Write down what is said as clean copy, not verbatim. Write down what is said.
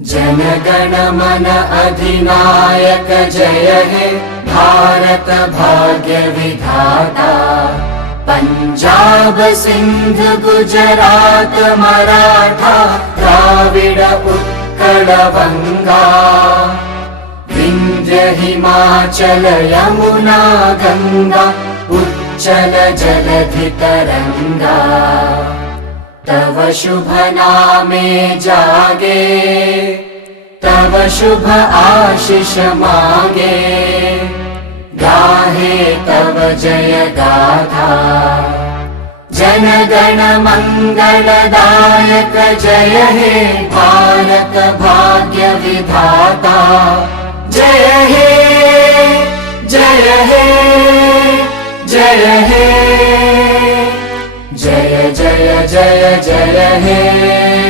जनगण मन अधिनायक जय हे भारत भाग्य विधाता। पंजाब सिंध गुजरात मराठा द्राविड उत्कल बंगा। विंध्य हिमाचल यमुना गंगा उच्चल जलधि तरंगा। तव शुभ नामे जागे तव शुभ आशीष मागे। गाहे तव जय गाथा जनगण मंगलदायक जय हे भारत भाग्य विधाता। जय हे जय हे जय हे जय जय जय जय हे।